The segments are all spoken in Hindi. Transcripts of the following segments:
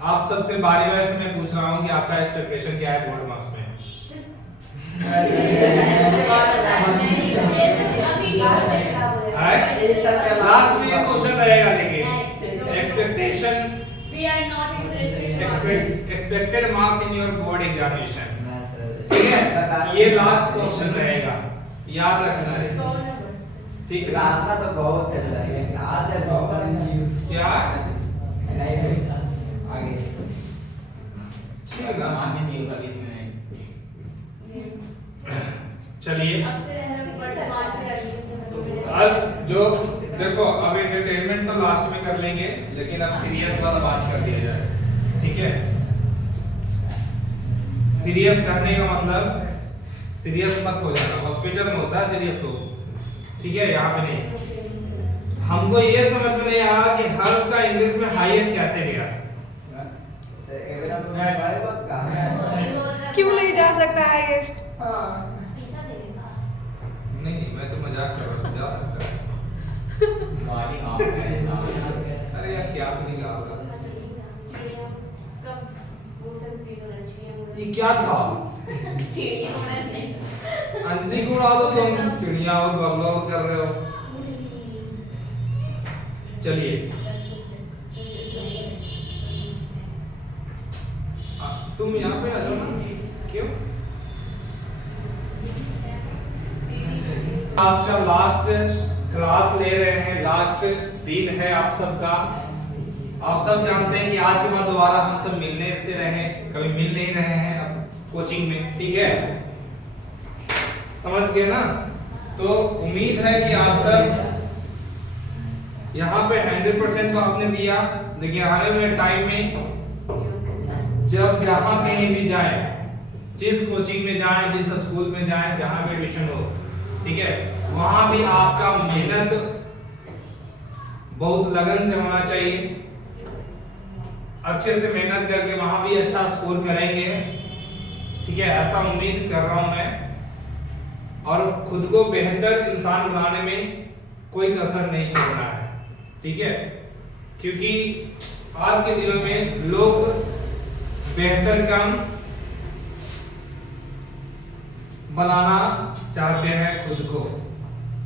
आप सबसे बारी बारी से मैं पूछ रहा हूँ कि आपका एक्सपेक्टेशन क्या है बोर्ड मार्क्स में? लास्ट में ये क्वेश्चन रहेगा, लेकिन expectation expected marks in your board examination, ठीक है? ये लास्ट क्वेश्चन रहेगा, याद रखना है, ठीक है? आता तो बहुत है सर, ये आज है बहुत क्या नहीं आगे ठीक है ना? मान्य नहीं होगा इसमें। चलिए अब जो देखो, अब एंटरटेनमेंट तो लास्ट में कर लेंगे, लेकिन अब सीरियस वाला बात कर दिया जाए, ठीक है? सीरियस करने का मतलब सीरियस मत हो जाना, हॉस्पिटल में होता है सीरियस तो, ठीक है? यहाँ पे नहीं। हमको ये समझ में नहीं आया कि हर्ष का इंग्लिश में हाईएस्ट कैसे गया। क्यों नहीं जा सकता है ये? नहीं नहीं, मैं तो मजाक कर रहा हूँ, जा सकता है। गाड़ी आप है। अरे यार क्या सुनी गा रहा? ये क्या था? अंजलि को उड़ा दो तुम, चिड़िया और बगला और कर रहे हो। चलिए तुम यहाँ पे आ जाओ ना, क्यों? क्लास का लास्ट क्लास ले रहे हैं, लास्ट दिन है आप सबका। आप सब जानते हैं कि आज के बाद दोबारा हम सब मिलने से रहे, कभी मिल नहीं रहे हैं अब कोचिंग में, ठीक है? समझ गए ना? तो उम्मीद है कि आप सब यहाँ पे 100% तो आपने दिया, लेकिन आने वाले टाइम में जब जहां कहीं भी जाएं, जिस कोचिंग में जाएं, जिस स्कूल में जाएं, जहां भी एडमिशन हो, ठीक है, वहां भी आपका मेहनत बहुत लगन से होना चाहिए। अच्छे से मेहनत करके वहां भी अच्छा स्कोर करेंगे, ठीक है? ऐसा उम्मीद कर रहा हूं मैं, और खुद को बेहतर इंसान बनाने में कोई कसर नहीं छोड़ना है, ठीक है? क्योंकि आज के दिनों में लोग बेहतर काम बनाना चाहते हैं खुद को,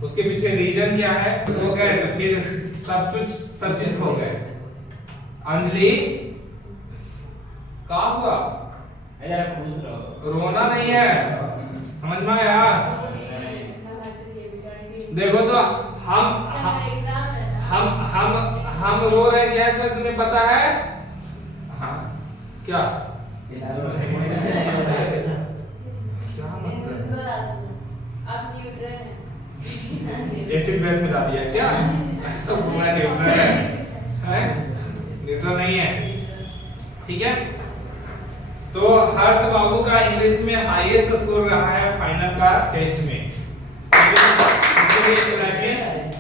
उसके पीछे रीजन क्या है? हो गए तो फिर सब चीज हो गए। अंजलि क्या हुआ? जरा खुश रहो, रोना नहीं है, समझ में आया? देखो तो हम रो रहे हैं कैसे, तुम्हें पता है? हाँ क्या क्या एसिड बेस में डाल दिया क्या? ऐसा पूरा न्यूट्रल है, न्यूट्रल नहीं है, ठीक है? तो हर्ष बाबू का इंग्लिश में हाईएस्ट स्कोर रहा है फाइनल का टेस्ट में,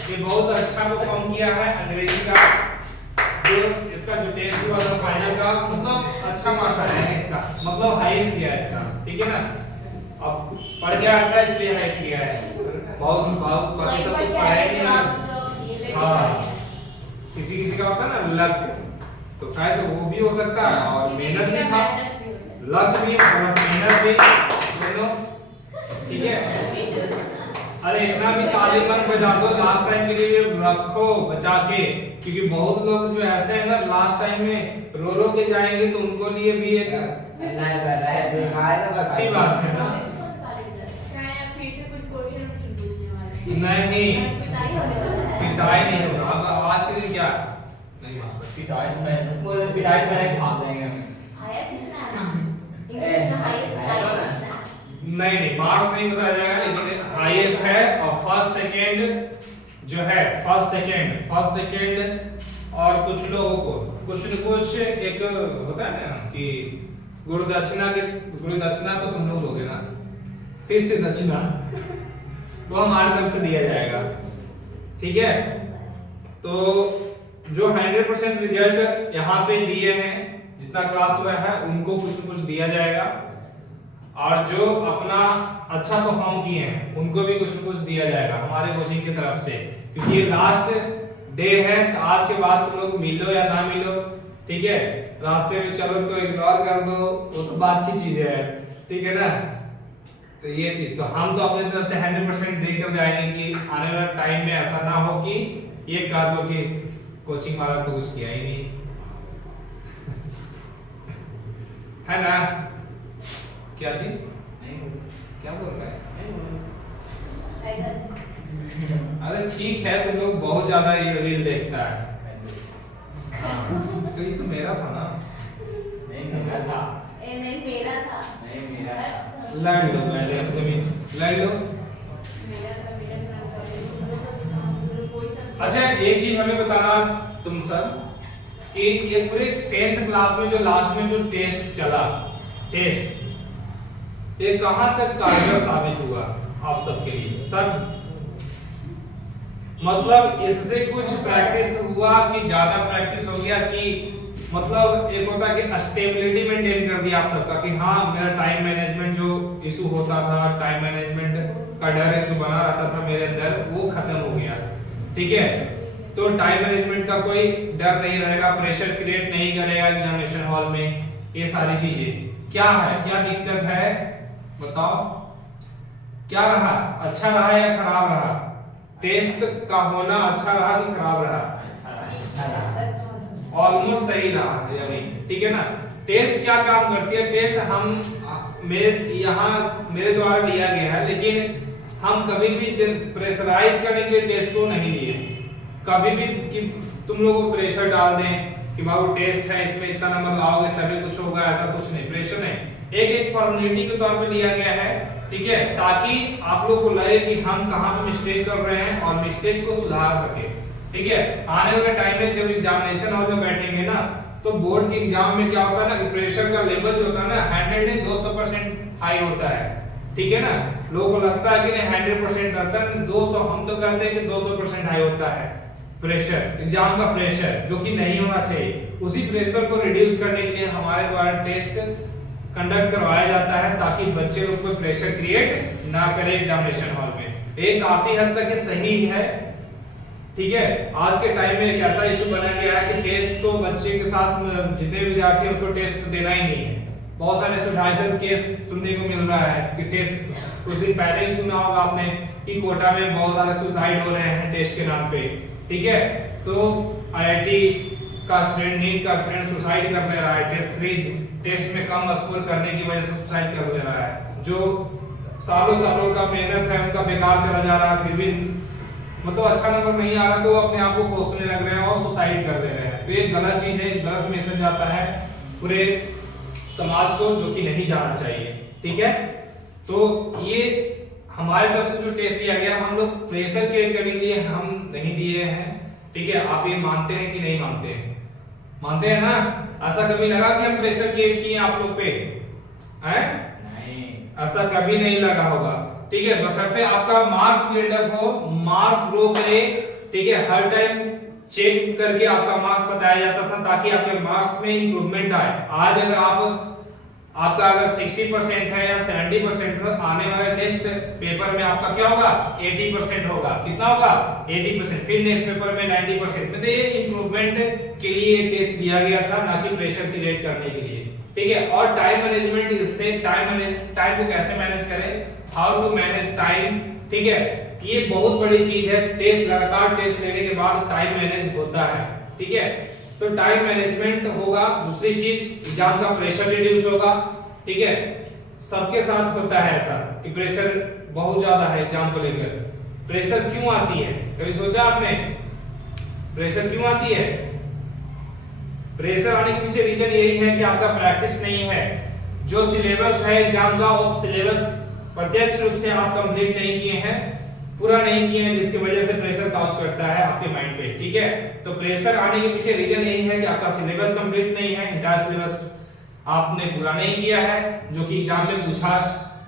ये बहुत अच्छा परफॉर्म किया है। अंग्रेजी का जो इसका जो टेस्ट हुआ था फाइनल का, मतलब अच्छा मार्क्स आया है इसका, मतलब हाईएस्ट किया है इसका, ठीक है ना? अब पढ़ के आता है इसलिए हाईएस्ट किया है, बहुत बाकी सब तो पढ़ा ही नहीं। हाँ, किसी किसी का होता है ना लक, तो शायद वो भी हो सकता है, और मेहनत भी था, लक भी प्लस मेहनत भी दोनों, ठीक है? अरे इतना भी ताली मत बजा दो, लास्ट टाइम के लिए रखो बचा के, क्योंकि बहुत लोग जो ऐसे हैं ना लास्ट टाइम में रो रो के जाएंगे, तो उनको लिए भी एक अच्छी बात है ना? नहीं, पिटाई नहीं होगा। अब आज के दिन क्या नहीं मार सकती, पिटाई में मुझे पिटाई में भाग जाएंगे हम। नहीं मार्क्स नहीं बताया जाएगा, लेकिन हाईएस्ट है, और फर्स्ट सेकंड जो है, फर्स्ट सेकंड और कुछ लोगों को कुछ न कुछ एक होता है ना कि गुरुदक्षिणा तो तुम लोग दोगे ना, शिष्य दक्षिणा वो हमारी तरफ से दिया जाएगा, ठीक है? तो जो 100% रिजल्ट यहाँ पे दिए हैं, जितना क्लास हुआ है उनको कुछ न कुछ दिया जाएगा, और जो अपना अच्छा परफॉर्म किए हैं उनको भी कुछ न कुछ दिया जाएगा हमारे कोचिंग की तरफ से, क्योंकि ये लास्ट डे है। तो आज के बाद तुम लोग मिलो या ना मिलो, ठीक है, रास्ते में चलो तो इग्नोर कर दो, वो तो बात की चीज है, ठीक है ना। तो ये चीज तो हम तो अपने तरफ से 100% देकर जाएंगे कि आने वाले टाइम में ऐसा ना हो कि ये कह दो कि कोचिंग वाला तो कुछ किया ही नहीं है ना। क्या चीज नहीं बोल क्या बोल रहा है? नहीं बोल अरे ठीक है, तुम लोग बहुत ज्यादा ये रील देखता है। तो ये तो मेरा था ना। नहीं मेरा था नहीं मेरा था। नहीं मेरा था लड़ लो पहले अपने में, लड़ लो। मेरा था, मेरा था। कोई सब अच्छा एक चीज हमें बताना तुम सब कि ये पूरे 10th क्लास में जो लास्ट में जो टेस्ट चला, टेस्ट ये कहां तक कारगर साबित हुआ आप सबके लिए सब? मतलब इससे कुछ प्रैक्टिस हुआ कि ज्यादा प्रैक्टिस हो गया कि मतलब एक होता है कि स्टेबिलिटी मेंटेन कर दिया आप सबका कि हाँ मेरा टाइम मैनेजमेंट जो इशू होता था, टाइम मैनेजमेंट का डर जो बना रहता था मेरे अंदर वो खत्म हो गया, ठीक है। तो टाइम मैनेजमेंट का कोई डर नहीं रहेगा, प्रेशर क्रिएट नहीं करेगा एग्जामिनेशन हॉल में। ये सारी चीजें क्या है, क्या दिक्कत है बताओ, क्या रहा, अच्छा रहा या खराब रहा? टेस्ट का होना अच्छा रहा कि खराब रहा? अच्छा रहा। ऑलमोस्ट सही रहा यानी, ठीक है ना। टेस्ट क्या काम करती है? टेस्ट हम मेरे द्वारा लिया गया है, लेकिन हम कभी भी प्रेशराइज करने के लिए टेस्ट को नहीं लिए। कभी भी कि तुम लोगों को प्रेशर डाल दें कि बाबू टेस्ट है इसमें इतना नंबर लाओगे तभी कुछ होगा, ऐसा कुछ नहीं, प्रेशर नहीं। एक फॉर्मेलिटी के तौर पे लिया गया है, ठीक है, ताकि आप लोग को लगे कि हम कहां पे मिस्टेक कर रहे हैं और मिस्टेक को सुधार सके, ठीक है। आने वाले टाइम में जब एग्जामिनेशन हॉल में बैठेंगे ना तो बोर्ड के एग्जाम में क्या होता है ना कि प्रेशर का लेवल जो होता है ना 100 नहीं 200% हाई होता है, ठीक है ना। लोगों को लगता है कि नहीं 100% रहता है, 200 हम तो कहते हैं कि 200% हाई होता है प्रेशर, एग्जाम का प्रेशर, जो कि नहीं होना चाहिए। उसी प्रेशर को रिड्यूस करने के लिए हमारे द्वारा टेस्ट कंडक्ट करवाया जाता है ताकि बच्चे लोग को प्रेशर क्रिएट ना करे एग्जामिनेशन हॉल में। ये काफी हद तक ये सही है, ठीक है। आज के टाइम में एक ऐसा इशू बना गया है कि टेस्ट तो बच्चे के साथ जितने विद्यार्थी हैं उसको टेस्ट देना ही नहीं है। बहुत सारे सुसाइडल केस सुनने को मिल रहा है कि टेस्ट, कुछ दिन पहले ही सुना होगा आपने कि कोटा में बहुत सारे सुसाइड हो रहे हैं टेस्ट के नाम पे, ठीक है। तो आईआईटी का स्टूडेंट, नीट का स्टूडेंट सुसाइड कर ले रहा है टेस्ट सीरीज, टेस्ट में कम स्कोर करने की वजह से सुसाइड कर ले रहा है। जो सालों सालों का मेहनत है उनका बेकार चला जा रहा है, फिर भी मतलब अच्छा नंबर नहीं आ रहा तो अपने आप को कोसने लग रहे हैं और सुसाइड कर ले रहे हैं। तो ये गलत चीज है, गलत मैसेज आता है पूरे समाज को, जो कि नहीं जाना चाहिए, ठीक है। तो ये हमारे तरफ से जो टेस्ट दिया गया हम लोग प्रेशर क्रिएट करने के लिए हम नहीं दिए हैं, ठीक है। आप ये मानते हैं कि नहीं मानते हैं? मानते हैं ना? ऐसा कभी लगा कि हम प्रेशर क्रिएट किए आप लोग पे हैं? नहीं, ऐसा कभी नहीं लगा होगा, ठीक है। बशर्ते आपका मार्क्स बिल्डअप हो, मार्क्स ग्रो करे, ठीक है। हर टाइम चेक करके आपका मार्क्स बताया जाता था ताकि आपके मार्क्स में इंप्रूवमेंट आए। आज अगर आपका अगर 60% है या 70% है, आने वाले नेक्स्ट पेपर में आपका क्या होगा? 80% होगा। कितना होगा? 80%। फिर नेक्स्ट पेपर में 90%। मतलब ये इंप्रूवमेंट के लिए ये टेस्ट दिया गया था, ना कि प्रेशर क्रिएट करने के लिए, ठीक है। और टाइम मैनेजमेंट, इससे टाइम को कैसे मैनेज करें, हाउ टू मैनेज टाइम, ठीक है। ये बहुत बड़ी चीज है। टेस्ट, लगातार टेस्ट लेने के बाद टाइम मैनेज होता है, ठीक है। तो टाइम मैनेजमेंट होगा। दूसरी चीज, एग्जाम का प्रेशर रिड्यूस होगा, ठीक है। सबके साथ होता है ऐसा कि प्रेशर बहुत ज्यादा है एग्जाम को लेकर। प्रेशर क्यों आती है, कभी सोचा आपने? प्रेशर क्यों आती है? प्रेशर आने के पीछे रीजन यही है कि आपका प्रैक्टिस नहीं है। जो सिलेबस है एग्जाम का, वो सिलेबस प्रत्यक्ष रूप से आप कंप्लीट नहीं किए हैं, पूरा नहीं किए हैं, जिसकी वजह से प्रेशर काउच करता है आपके माइंड पे, ठीक है। तो प्रेशर आने के पीछे रीजन यही है कि आपका सिलेबस कंप्लीट नहीं है, इंटायर सिलेबस आपने पूरा नहीं किया है, जो कि एग्जाम में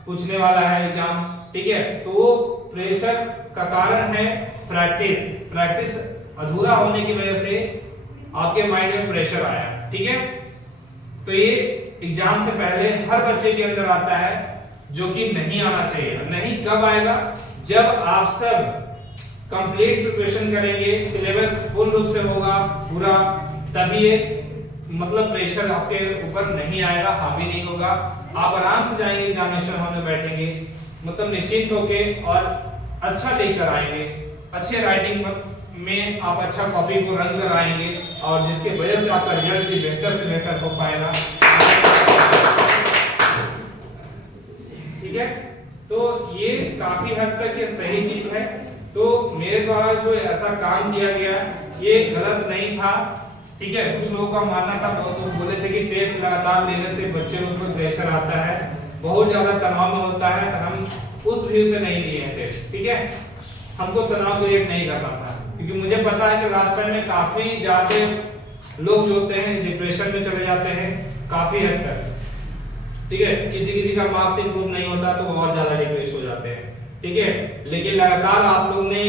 पूछने वाला है एग्जाम, ठीक है। तो वो प्रेशर का कारण है प्रैक्टिस अधूरा होने की वजह से आपके माइंड में प्रेशर आया, ठीक है। तो ये एग्जाम से पहले हर बच्चे के अंदर आता है, जो कि नहीं आना चाहिए। नहीं कब आएगा? जब आप सब कंप्लीट प्रिपरेशन करेंगे, सिलेबस पूर्ण रूप से होगा पूरा, तभी ये मतलब प्रेशर आपके ऊपर नहीं आएगा, हावी नहीं होगा। आप आराम से जाएंगे एग्जामिनेशन हॉल में बैठेंगे, मतलब निश्चिंत होके और अच्छा लेकर आएंगे। अच्छे राइटिंग में आप अच्छा कॉपी को रंग कर आएंगे और जिसके वजह से आपका रिजल्ट भी बेहतर से बेहतर हो पाएगा। ठीक है, तो ये काफी हद तक ये सही चीज है। तो मेरे द्वारा जो ऐसा काम किया गया ये गलत नहीं था। ठीक है, कुछ लोगों का मानना था, बहुत लोग बोले थे कि टेस्ट लगातार लेने से बच्चे लोग पर प्रेशर आता है, बहुत ज्यादा तनाव में होता है। तो हम उस व्यू से नहीं लिए हैं टेस्ट। ठीक है, हमको तनाव क्रिएट नहीं करना था, क्योंकि मुझे पता है कि लास्ट टाइम में काफी ज्यादा लोग जो होते हैं डिप्रेशन में चले जाते हैं काफी हद तक। ठीक है, किसी का मार्क्स इंप्रूव नहीं होता तो और ज्यादा डिप्रेस हो जाते हैं। ठीक है, लेकिन लगातार आप लोग ने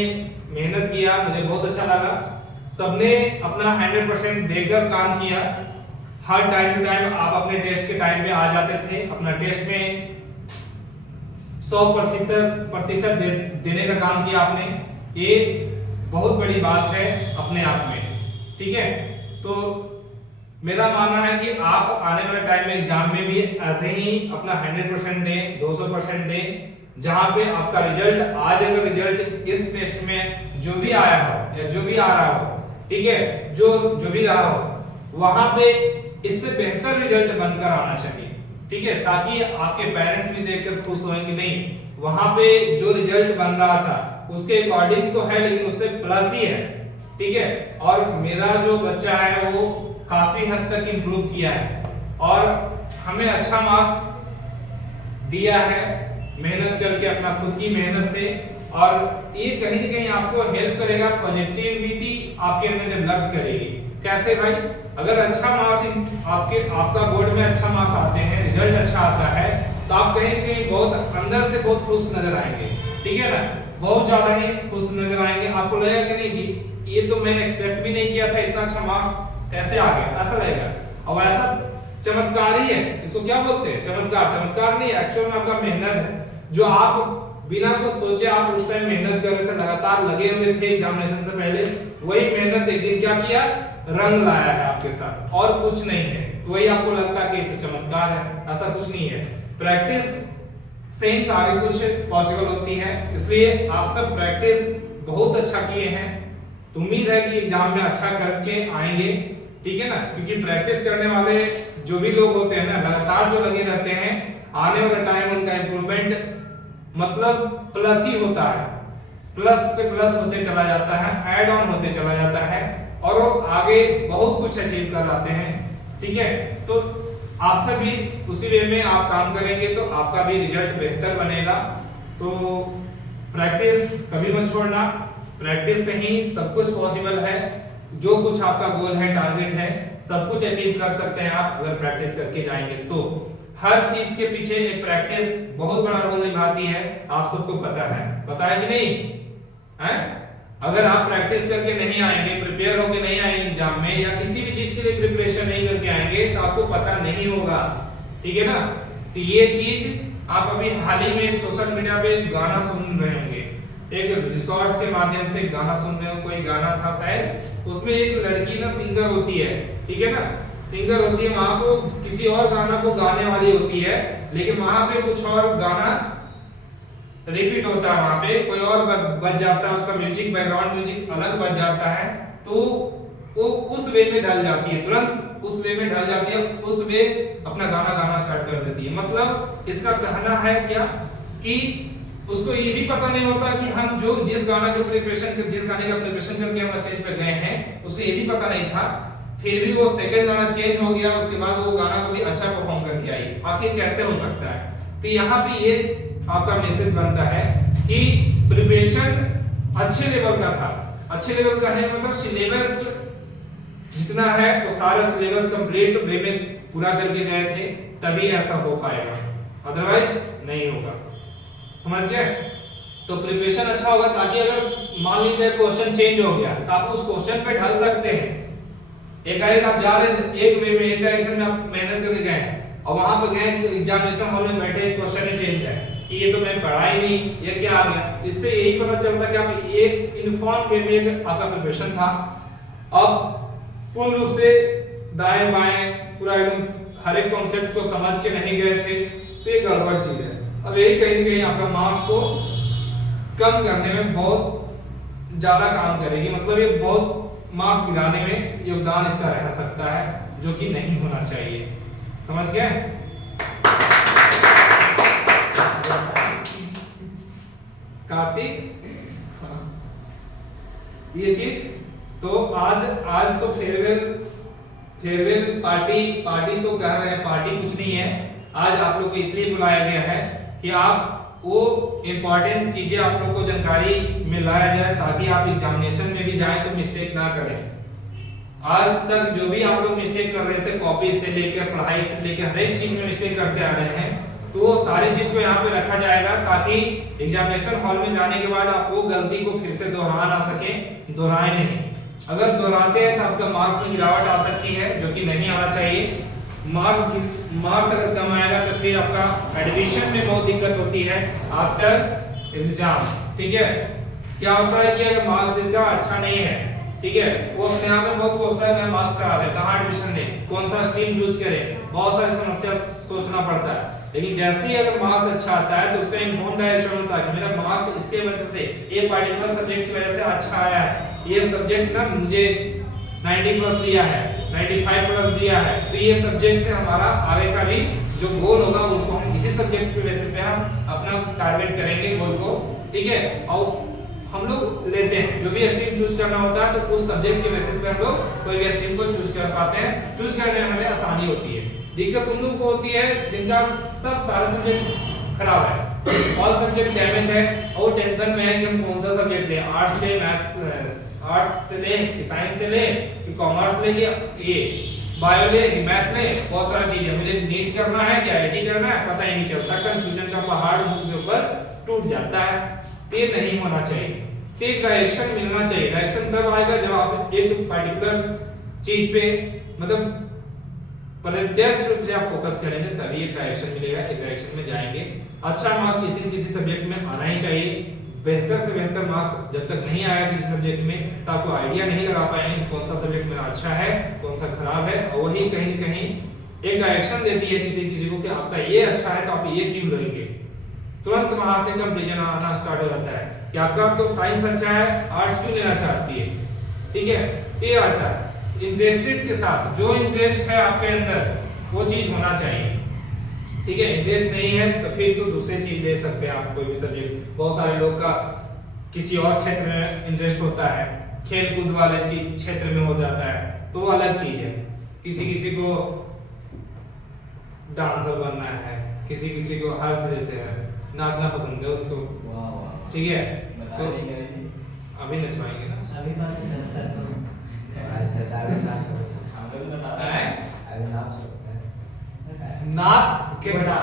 मेहनत किया, मुझे बहुत अच्छा लगा। सबने अपना 100% देकर काम किया। हर टाइम टू टाइम आप अपने टेस्ट के टाइम पे आ जाते थे, अपना टेस्ट में 100% देने का काम किया आपने। ये बहुत बड़ी बात है अपने आप में। ठीक है, तो मेरा मानना है कि आप आने वाले टाइम में एग्जाम में भी ऐसे ही अपना 100% दें, 200% दें। जहां पे आपका रिजल्ट, आज अगर रिजल्ट इस टेस्ट में जो भी आया हो या जो भी आ रहा हो, ठीक है, जो भी रहा हो, वहां पे इससे बेहतर रिजल्ट बनकर आना चाहिए। ठीक है, ताकि आपके पेरेंट्स भी देखकर खुश हों कि नहीं, वहां पे जो रिजल्ट बन रहा था उसके अकॉर्डिंग तो है, लेकिन उससे प्लस ही है। ठीक है, और मेरा जो बच्चा है वो काफी हद तक इंप्रूव किया है और हमें अच्छा मार्क्स दिया है, मेहनत करके, अपना खुद की मेहनत से। और ये कहीं ना कहीं आपको हेल्प करेगा, पॉजिटिविटी आपके अंदर डेवलप करेगी। कैसे भाई? अगर अच्छा मार्क्स आपका बोर्ड में अच्छा मार्क्स आते हैं, रिजल्ट अच्छा आता है, तो आप कहीं ना कहीं बहुत अंदर से बहुत खुश नजर आएंगे। ठीक है ना, बहुत ज्यादा ही खुश नजर आएंगे। आपको लगेगा कि नहीं कि ये तो मैंने एक्सपेक्ट भी नहीं किया था, इतना अच्छा मार्क्स कैसे आ गया, ऐसा लगेगा। और ऐसा चमत्कार ही है, इसको क्या बोलते हैं? चमत्कार। चमत्कार नहीं, एक्चुअल में आपका मेहनत है, जो आप बिना कुछ सोचे आप उस टाइम मेहनत कर रहे थे, लगातार लगे हुए थे एग्जामिनेशन से पहले, वही मेहनत एक दिन क्या किया, रंग लाया है आपके साथ, और कुछ नहीं है। तो वही आपको लगता है कि ये तो चमत्कार है, ऐसा कुछ नहीं है। प्रैक्टिस से ही सारी कुछ पॉसिबल होती है, इसलिए आप सब प्रैक्टिस बहुत अच्छा किए हैं। तो उम्मीद है कि एग्जाम में अच्छा करके आएंगे। ठीक है ना, क्योंकि प्रैक्टिस करने वाले जो भी लोग होते हैं ना, लगातार जो लगे रहते हैं, आने वाले टाइम उनका इंप्रूवमेंट मतलब प्लस ही होता है, प्लस पे प्लस होते चला जाता है, ऐड ऑन होते चला जाता है और वो आगे बहुत कुछ अचीव कर आते हैं। ठीक है, तो आप सभी उसी वे में आप काम करेंगे तो आपका भी रिजल्ट बेहतर बनेगा। तो प्रैक्टिस कभी मत छोड़ना, प्रैक्टिस से ही सब कुछ पॉसिबल है। जो कुछ आपका गोल है, टारगेट है, सब कुछ अचीव कर सकते हैं आप अगर प्रैक्टिस करके जाएंगे तो। हर चीज के पीछे एक प्रैक्टिस बहुत बड़ा रोल निभाती है, आप सबको पता है कि नहीं है? अगर आप प्रैक्टिस करके नहीं आएंगे, प्रिपेयर होके नहीं आएंगे एग्जाम में, या किसी भी चीज के लिए प्रिपरेशन नहीं करके आएंगे, तो आपको पता नहीं होगा। ठीक है ना, तो ये चीज आप अभी हाल ही में सोशल मीडिया पे गाना सुन रहे होंगे, एक रिसोर्स के माध्यम से गाना सुन रहे हो, कोई गाना था शायद, उसमें एक लड़की ना सिंगर होती है। ठीक है ना, सिंगर होती है, वहां को किसी और गाना को गाने वाली होती है, लेकिन वहां पे कुछ और गाना रिपीट होता है, वहां पे कोई और बज जाता है, उसका म्यूजिक, बैकग्राउंड म्यूजिक अलग बज जाता है, तो वो उस वे में ढल जाती है, तुरंत उस वे में ढल जाती है, उस वे अपना गाना गाना स्टार्ट कर देती है। मतलब इसका कहना है क्या कि उसको ये भी पता नहीं होता कि हम जिस गाने का प्रिपरेशन करके हम स्टेज पे गए हैं, उसको ये भी पता नहीं था, फिर भी वो सेकंड गाना चेंज हो गया, उसके बाद वो गाना को भी अच्छा परफॉर्म करके आई। आखिर कैसे हो सकता है? तो यहाँ पे ये आपका मैसेज बनता है कि प्रिपरेशन अच्छे लेवल का था। अच्छे लेवल का है मतलब सिलेबस जितना है वो सारा सिलेबस कंप्लीट वे में पूरा करके गए थे, तभी ऐसा हो पाएगा, अदरवाइज नहीं होगा। समझ गए? तो प्रिपरेशन अच्छा होगा ताकि अगर मान लीजिए क्वेश्चन चेंज हो गया तो आप उस क्वेश्चन पे ढल सकते हैं। एक आप जा रहे हैं एक वे में, एक डायरेक्शन में आप मेहनत करके गए और वहां पे गए एग्जामिनेशन हॉल में बैठे, क्वेश्चन ही चेंज है कि ये तो मैं पढ़ा ही नहीं, ये क्या आ गया। इससे यही पता चलता कि आप एक इन्फॉर्म वे में आपका प्रिपरेशन था। अब पूर्ण रूप से दाएं बाएं पूरा एकदम हर एक कॉन्सेप्ट को समझ के नहीं गए थे तो ये गड़बड़ चीज है। अब यही कहीं ना कहीं आपका मार्क्स को कम करने में बहुत ज्यादा काम करेगी, मतलब ये बहुत मार्क्स गिराने में योगदान इसका रह सकता है, जो कि नहीं होना चाहिए। समझ गए? कार्तिक ये चीज तो आज तो फेयरवेल पार्टी तो कह रहे हैं, पार्टी कुछ नहीं है। आज आप लोग को इसलिए बुलाया गया है कि आप वो इंपॉर्टेंट चीजें आप लोग को जानकारी में लाया जाए ताकि आप एग्जामिनेशन में भी जाएं तो मिस्टेक ना करें। आज तक जो भी आप लोग मिस्टेक कर रहे थे, कॉपी से लेकर पढ़ाई से लेकर हर एक चीज में मिस्टेक करते आ रहे हैं, तो वो सारी चीज को यहाँ पे रखा जाएगा ताकि एग्जामिनेशन हॉल में जाने के बाद आप वो गलती को फिर से दोहरा ना सके, दोहराए नहीं। अगर दोहराते हैं तो आपका मार्क्स में गिरावट आ सकती है, जो कि नहीं आना चाहिए। मार्क्स अगर कम आएगा तो फिर आपका एडमिशन में बहुत दिक्कत होती है आफ्टर एग्जाम। ठीक है, क्या होता है कि अगर मार्क्स इसका अच्छा नहीं है, ठीक है, वो अपने आप में बहुत सोचता है मैं मार्क्स खराब है, कहाँ एडमिशन ले, कौन सा स्ट्रीम चूज करें, बहुत सारी समस्या सोचना पड़ता है। लेकिन जैसे ही अगर मार्क्स अच्छा आता है तो उसका इन्फॉर्म डायरेक्शन होता है कि मेरा मार्क्स इसके वजह से, ये पर्टिकुलर सब्जेक्ट की वजह से अच्छा आया है, ये सब्जेक्ट ना मुझे 90 प्लस दिया है, 95 प्लस दिया है, तो ये सब्जेक्ट से हमारा आगे का भी जो गोल होगा उसको हम इसी सब्जेक्ट के बेसिस पे हम अपना टारगेट करेंगे गोल को। ठीक है, और हम लोग लेते हैं जो भी स्ट्रीम चूज करना होता है तो उस सब्जेक्ट के बेसिस पे हम लोग कोई भी स्ट्रीम को चूज कर पाते हैं। चूज करने में हमें आसानी होती है। दिक्कत उन लोगों को होती है जिनका सब सारे सब्जेक्ट खराब है, ऑल सब्जेक्ट डैमेज है, और टेंशन में है कि हम कौन सा सब्जेक्ट लें, आर्ट्स ले, आर्ट्स से ले कि साइंस से ले कि कॉमर्स ले कि ये बायो ले कि मैथ ले, बहुत सारी चीजें, मुझे नीट करना है कि आईआईटी करना है, पता ही नहीं चलता, कंफ्यूजन का पहाड़ मुंह के ऊपर टूट जाता है। ये नहीं होना चाहिए। तो एक डायरेक्शन मिलना चाहिए। डायरेक्शन तब आएगा जब आप एक पर्टिकुलर चीज पे मतलब प्रत्यक्ष रूप से आप फोकस करेंगे, तभी एक डायरेक्शन मिलेगा, एक डायरेक्शन में जाएंगे। अच्छा मार्क्स किसी सब्जेक्ट में आना ही चाहिए। बेहतर से बेहतर मार्क्स जब तक नहीं आया किसी सब्जेक्ट में तो आपको आइडिया नहीं लगा पाएंगे कौन सा सब्जेक्ट मेरा अच्छा है, कौन सा खराब है, और वही कहीं न कहीं एक डायरेक्शन देती है किसी को कि आपका ये अच्छा है तो आप ये क्यों लेंगे। तुरंत वहां से कंपैरिजन आना स्टार्ट हो जाता है कि आपका तो साइंस अच्छा है, आर्ट्स क्यों लेना चाहती है। ठीक है, ये आता है इंटरेस्टेड के साथ, जो इंटरेस्ट है आपके अंदर वो चीज होना चाहिए। ठीक है, इंटरेस्ट नहीं है तो फिर तो दूसरी चीज ले सकते हैं आप, कोई भी सब्जेक्ट। बहुत सारे लोग का किसी और क्षेत्र में इंटरेस्ट होता है, खेल कूद वाले चीज क्षेत्र में हो जाता है, तो वो अलग चीज है। किसी को डांसर बनना है, किसी को हर तरह से है, नाचना पसंद है उसको। ठीक है, तो अभी नचवाएंगे ना, अभी बात सर तो अच्छा दारू ना है अभी नाम नाच के बेटा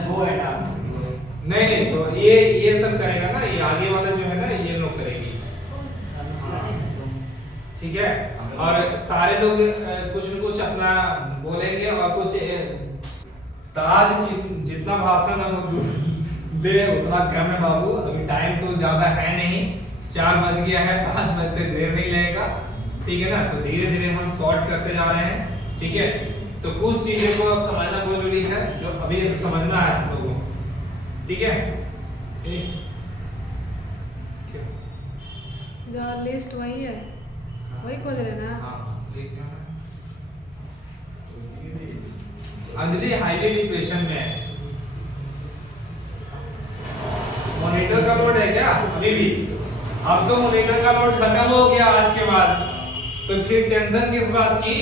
वो है ना, नहीं तो ये सब करेगा ना, ये आगे वाला जो है ना ये लोग करेगी। ठीक है, और सारे लोग कुछ न कुछ अपना बोलेंगे और कुछ ताज जितना भाषण हम दे उतना कम है बाबू। अभी टाइम तो ज्यादा है नहीं, 4 बज गया है, 5 बजते देर नहीं लगेगा। ठीक है ना, तो धीरे धीरे हम शॉर्ट करते जा रहे हैं। ठीक है, तो कुछ चीजें को अब समझना बहुत जरूरी है जो अभी समझना है हम लोगों को। ठीक है, जो लिस्ट वही है, वही खोज रहे ना। हाँ, अंजलि हाईली डिप्रेशन में है। मॉनिटर का लोड है क्या अभी भी? अब तो मॉनिटर का लोड खत्म हो गया आज के बाद, तो फिर टेंशन किस बात की?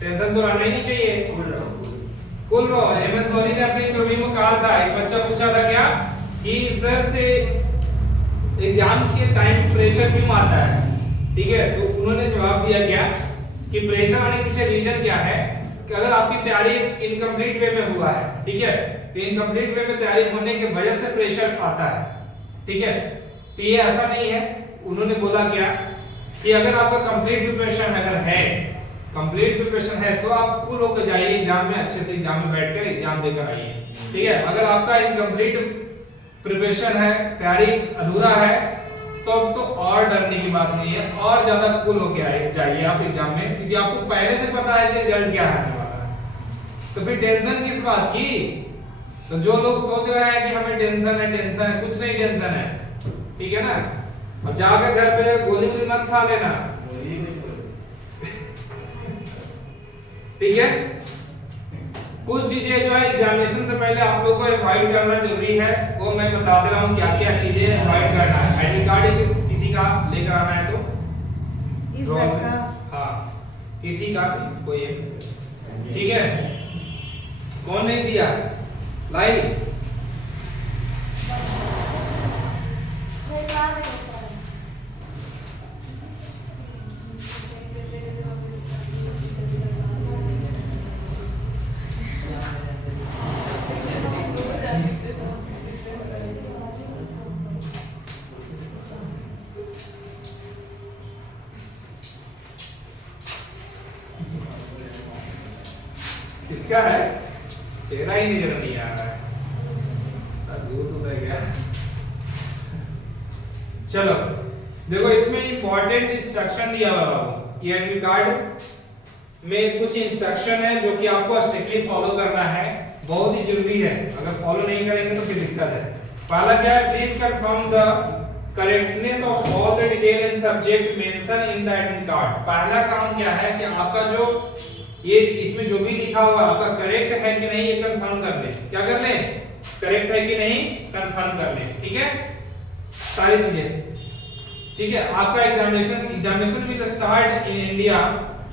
टेंशन तो रहना ही नहीं चाहिए। कूल रहो। एमएस धोनी ने अपने इंटरव्यू में कहा था, एक बच्चा पूछा था क्या कि सर से एग्जाम के टाइम प्रेशर क्यों आता है। ठीक है, तो उन्होंने जवाब दिया क्या कि प्रेशर आने के पीछे रीजन क्या है कि अगर आपकी तैयारी इनकम्प्लीट वे में हुआ है, ठीक है, तो इनकम्प्लीट वे में तैयारी होने की वजह से प्रेशर आता है। ठीक है, तो ये ऐसा नहीं है। उन्होंने बोला क्या कि अगर आपका कंप्लीट प्रिपरेशन अगर है, कंप्लीट प्रिपरेशन है तो आप कूल होकर जाइए एग्जाम में, अच्छे से एग्जाम में बैठकर एग्जाम देकर आइए। ठीक है, अगर आपका इनकम्प्लीट प्रिपरेशन है, तैयारी अधूरा है, अब तो और डरने की बात नहीं है, और ज्यादा कूल होके जाइए आप एग्जाम में, क्योंकि आपको पहले से पता है कि रिजल्ट क्या आने वाला है। तो फिर टेंशन किस बात की? तो जो लोग सोच रहे हैं कि हमें टेंशन है, कुछ नहीं टेंशन है, ठीक है ना। अब जाकर घर पे गोली मत खा लेना, ठीक है। कुछ चीजें जो है एग्जामिनेशन से पहले आप लोगों को अवॉइड करना जरूरी है, वो मैं बता दे रहा हूँ क्या क्या चीजें अवॉइड करना है। आईडी कार्ड किसी का लेकर आना है तो इस बैच का, हाँ किसी का कोई एक, ठीक है। कौन नहीं दिया लाई? किसका है? चेहरा ही नजर नहीं आ रहा है, तो रह गया। चलो देखो, इसमें इंपॉर्टेंट इंस्ट्रक्शन दिया हुआ है। ये एडमिट कार्ड में कुछ इंस्ट्रक्शन है जो कि आपको स्ट्रिक्टली फॉलो करना है, बहुत ही जरूरी है। अगर फॉलो नहीं करेंगे तो फिर दिक्कत है। पहला क्या है? Please confirm the correctness of all the detail and subject mention in the admit card. पहला काम क्या है कि आपका जो ये इसमें जो भी लिखा हुआ आपका करेक्ट है कि नहीं, ये कंफर्म कर ले। क्या कर ले? करेक्ट है कि नहीं कंफर्म कर ले, ठीक है। सारी चीजें ठीक है। आपका examination will start in India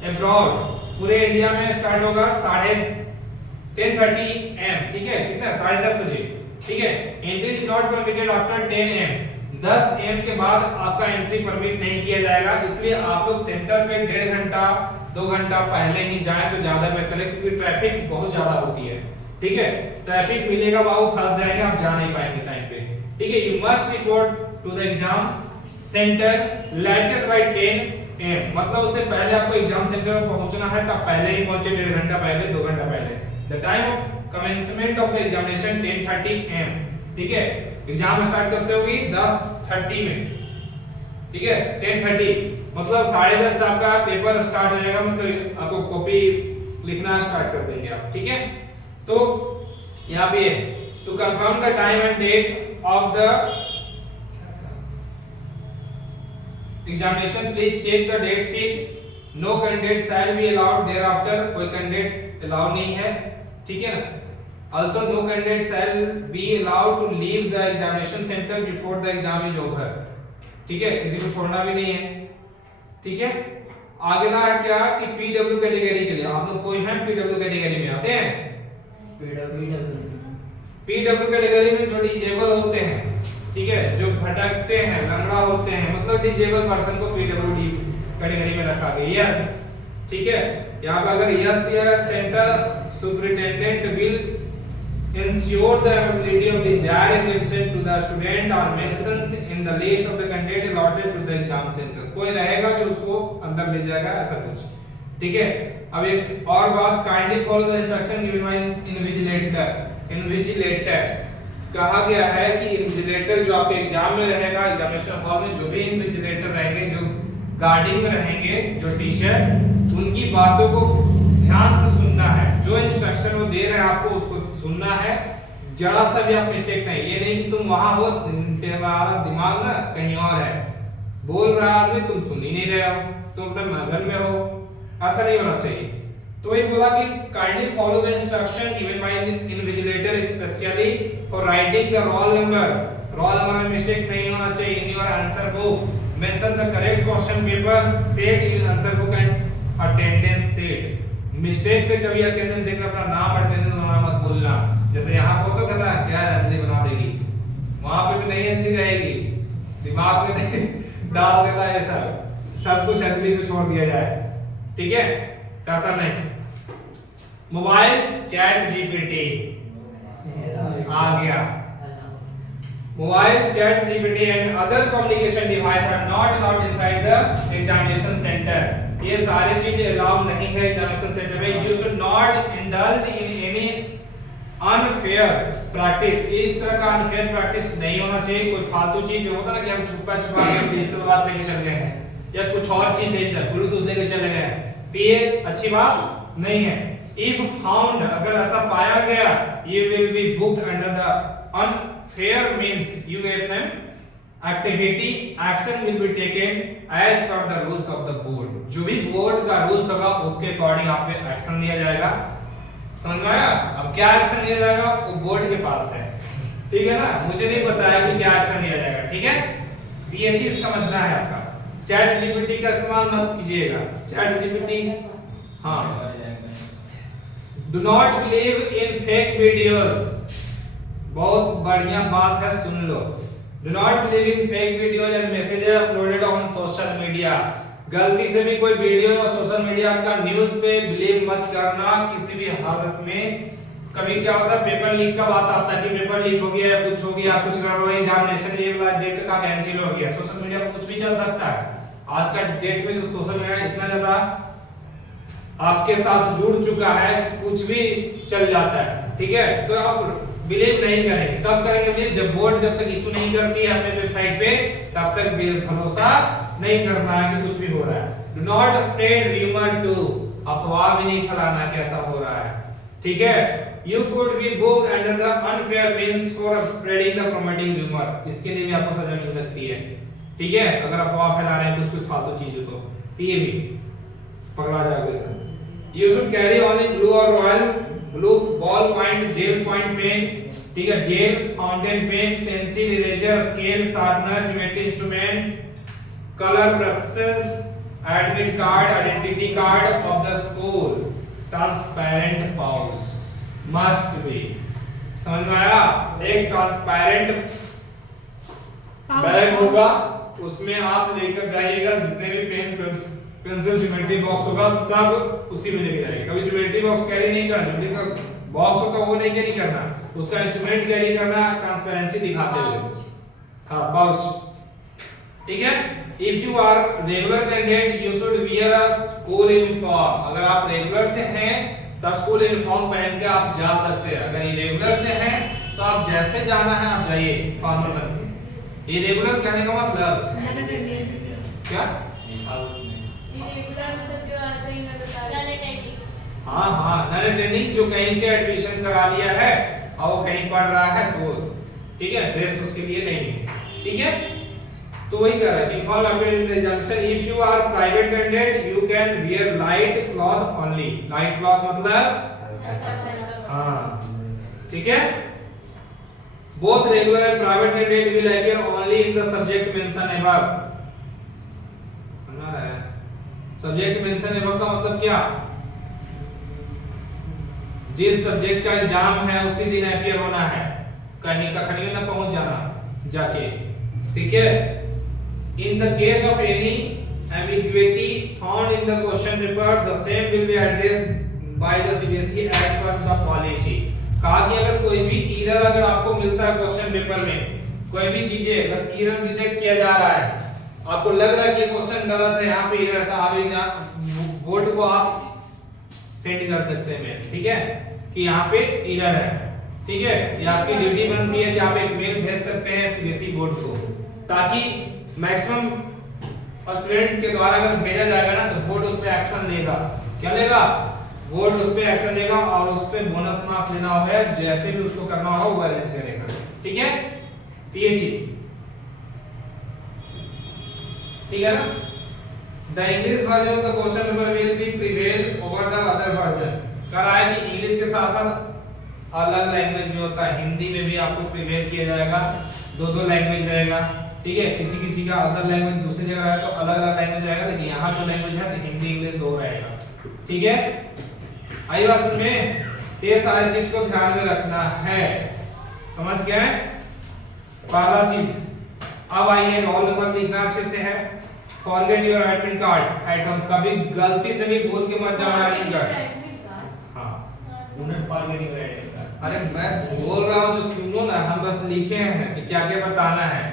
abroad, पूरे इंडिया में स्टार्ट होगा 10:30 AM, ठीक है। कितना? 10:30 बजे, ठीक है। Entry is not permitted after 10 AM, 10 AM के बाद आपका एंट्री परमिट नहीं किया जाएगा। इसलिए आप लोग सेंटर पे 1.5 घंटा 2 घंटा पहले ही जाए तो ज्यादा बेहतर है, क्योंकि ट्रैफिक बहुत ज्यादा होती है, ठीक है। ट्रैफिक मिलेगा, बाबू फंस जाएंगे, आप जा नहीं पाएंगे टाइम पे, ठीक है। You must report to the exam centre latest by 10 AM, मतलब उससे पहले आपको एग्जाम सेंटर में पहुंचना है, तब पहले ही पहुंचे, 1.5 घंटा पहले 2 घंटा पहले। The time of commencement of the examination 10:30 AM, ठीक है। एग्जाम स्टार्ट कब से होगी? 10:30 में, ठीक है। 10:30 मतलब 10:30 से आपका पेपर स्टार्ट हो जाएगा, मतलब आपको कॉपी लिखना स्टार्ट कर देंगे आप, ठीक है। तो यहाँ पे to confirm the time and date of the examination please check the date sheet. No candidate shall be allowed thereafter, कोई कैंडिडेट अलाउ नहीं है, ठीक है ना। Also no candidate shall be allowed to leave the examination center before the exam is over, ठीक है। किसी को छोड़ना भी नहीं है, ठीक है। अगला है क्या कि पीडब्ल्यू कैटेगरी के लिए आप लोग कोई हैं पीडब्ल्यू कैटेगरी में आते हैं? पीडब्ल्यू कैटेगरी में जो डिजेबल होते हैं, ठीक है, जो भटकते हैं, लंगड़ा होते हैं, मतलब डिजेबल पर्सन को पीडब्ल्यूडी कैटेगरी में रखा गया। यस, ठीक है। यहाँ पे अगर यस दिया है, centre superintendent will ensure the availability of desired exemption to the student or mentions in the list of the candidate allotted to the exam center। कोई रहेगा जो उसको अंदर ले जाएगा, ऐसा कुछ, ठीक है। अब एक और बात, kindly follow the instruction given by invigilator. कहा गया है कि इन्विजिलेटर जो आपके एग्जाम में रहेगा, एग्जामिनेशन हॉल में जो भी इन्विजिलेटर रहेंगे, जो गार्डिंग में रहेंगे, जो टीचर, उनकी बातों को ध्यान से सुनना है। जो इंस्ट्रक्शन वो दे रहे हैं आपको उसको सुनना है, जरा सा भी आप मिस्टेक नहीं। ये नहीं कि तुम वहां हो, तुम्हारा दिमाग ना कहीं और है, बोल रहा आदमी तुम सुन ही नहीं रहे हो, तुम अपने मगन में हो, ऐसा नहीं होना चाहिए। तो ये बोला कि kindly follow the instruction given by invigilator specially for writing the roll number. Roll number में मिस्टेक नहीं होना चाहिए in your answer book. Mention the correct question paper set in answer book and attendance set. Mistake से कभी अटेंडेंस सेट में अपना नाम अटेंडेंस बनाना मत भूलना। जैसे यहाँ पे होता था ना, क्या अंजलि बना देगी, वहां पे भी नहीं अंजलि रहेगी, दिमाग में नहीं डाल देता है, सब कुछ अंजलि पे छोड़ दिया जाए, ठीक है। ऐसा नहीं। मोबाइल चैट जीपीटी आ गया। Mobile chat GPT and other communication device are not allowed inside the examination centre. ये सारी चीजें अलाउड नहीं है एग्जामिनेशन सेंटर में। You should not indulge in any unfair practice, इस तरह का अनफेयर प्रैक्टिस नहीं होना चाहिए। कोई फालतू चीज जो होता है ना कि हम छुपा छुपा के डिजिटल बात लेके चल गए हैं या कुछ और चीज लेके ब्लूटूथ लेके चले गए हैं, तो ये अच्छी बात नहीं है। इफ फाउंड, अगर ऐसा पाया गया, you will be booked under the unfair means UFM activity, action will be taken as per the rules of the board। जो भी बोर्ड का रूल्स होगा उसके अकॉर्डिंग आप पे एक्शन लिया जाएगा। समझ में आया? अब क्या एक्शन लिया जाएगा वो बोर्ड के पास है, ठीक है ना, मुझे नहीं पता है कि क्या एक्शन लिया जाएगा, ठीक है, ये चीज समझना है आपका। चैट जीपीटी का इस्तेमाल मत कीजिएगा, चैट जीपीटी, हाँ, do not believe in fake videos, बहुत बढ़िया बात है, सुन लो। Do not believe in fake videos and messages uploaded on social media. गलती से भी कोई वीडियो या सोशल मीडिया का न्यूज़ पे बिलीव मत करना किसी भी हालत में। कभी क्या होता है, पेपर लीक का बात आता है कि पेपर लीक हो गया या कुछ हो गया, कुछ गड़बड़, एग्जामिनेशन ये वाला डेट का कैंसिल हो गया। सोशल मीडिया पर कुछ भी चल सकता है। आज का डेट में जो सोशल मीडिया इतना ज्यादा आपके साथ जुड़ चुका है कि कुछ भी चल जाता है, ठीक है, तो आप बिलीव नहीं करेंगे। कब करेंगे बिलीव? जब बोर्ड जब तक इशू नहीं करती है अपने वेबसाइट पे, तब तक भरोसा नहीं करना है कि कुछ भी हो रहा है। Do not spread rumour too, अफवाह भी नहीं फैलाना कि ऐसा हो रहा है, ठीक है। You could be booked under the unfair means for spreading the promoting rumour, इसके लिए भी आपको सजा मिल सकती है, ठीक है, अगर अफवाह फैला रहे हैं कुछ फालतू चीज हो तो ये भी पकड़ा जाएगा। You should carry only blue और royal blue ball point, gel point pen, ठीक है, gel fountain pen, pencil, eraser, scale, sharpener, geometry instrument, colour brushes, admit card, identity card of the school, transparent pouch must be. समझ में आया? एक ट्रांसपेरेंट बैग होगा, उसमें आप लेकर जाइएगा जितने भी पेन पेंसिल ज्योमेट्री बॉक्स होगा सब उसी में लेके जाइएगा। कभी ज्योमेट्री बॉक्स कैरी नहीं करना, ज्योमेट्री का बॉक्स होगा वो नहीं कैरी करना, उसका इंस्ट्रूमेंट कैरी करना ट्रांसपेरेंसी दिखाते हुए, हाँ, पाउच, ठीक है। If you are regular candidate you should wear a school uniform, अगर आप रेगुलर से हैं तो स्कूल यूनिफॉर्म पहन के आप जा सकते हैं। अगर इरेगुलर से हैं तो आप जैसे जाना है आप जाइए फॉर्मल बन के। इरेगुलर कहने का मतलब क्या? इरेगुलर मतलब जो ऐसे ही नॉन हाँ हाँ, नॉन अटेंडिंग, जो कहीं से एडमिशन करा लिया है और वो कहीं पढ़ रहा है तो ठीक है, ड्रेस उसके लिए नहीं है, ठीक है। तो वही कह रहा है कि for appear in the junction if you are private candidate you can wear light cloth only. Light cloth मतलब हाँ, ठीक है। Both regular and private candidate will appear only in the subject mention above. समझ रहा है? सब्जेक्ट मेंशन अबव का मतलब क्या? जिस सब्जेक्ट का एग्जाम है उसी दिन अपीयर होना है, कहीं का खनियों ना पहुंच जाना जाके, ठीक है। In the case of any ambiguity found in the question paper, the same will be addressed by the CBSE as per the policy। कहा कि अगर कोई भी एरर अगर आपको मिलता है क्वेश्चन पेपर में, कोई भी चीजें अगर एरर डिटेक्ट किया जा रहा है, आपको लग रहा है कि क्वेश्चन गलत है, यहाँ पे एरर था, आप एग्जाम बोर्ड को आप सेंड कर सकते हैं, ठीक है, कि यहाँ पे एरर है, ठीक है। ये आपकी ड्यूटी बनती है कि आप एक मेल भेज सकते हैं सीबीएसई बोर्ड को, ताकि मैक्सिमम स्टूडेंट के द्वारा अगर भेजा जाएगा ना तो बोर्ड उस पे एक्शन लेगा। क्या लेगा? बोर्ड उस पे एक्शन लेगा और उस पे बोनस मार्क्स देना होगा, जैसे भी उसको करना होगा वो अरेंज करेगा, ठीक है। तो ये चीज ठीक है ना। The English version of the question paper will be prevail over the other version. कह रहा है कि इंग्लिश के साथ साथ अलग लैंग्वेज भी होता है, हिंदी में भी आपको प्रिवेल किया जाएगा, दो लैंग्वेज रहेगा, ठीक है। किसी का अदर लैंग्वेज दूसरी जगह है तो अलग अलग लैंग्वेज रहेगा, लेकिन यहाँ जो लैंग्वेज है तो हिंदी इंग्लिश दो रहेगा, ठीक है। आई बात में ये सारी चीज को ध्यान में रखना है, समझ गए? पहला चीज, अब आइए रोल नंबर लिखना अच्छे से है। Forget your admit card at home, कभी गलती से भी भूल के मत जाना एडमिट कार्ड। हाँ, उन्हें फॉरगेट योर एडमिट कार्ड। अरे मैं बोल रहा हूँ जो सुनो ना, हम बस लिखे हैं कि क्या क्या बताना है,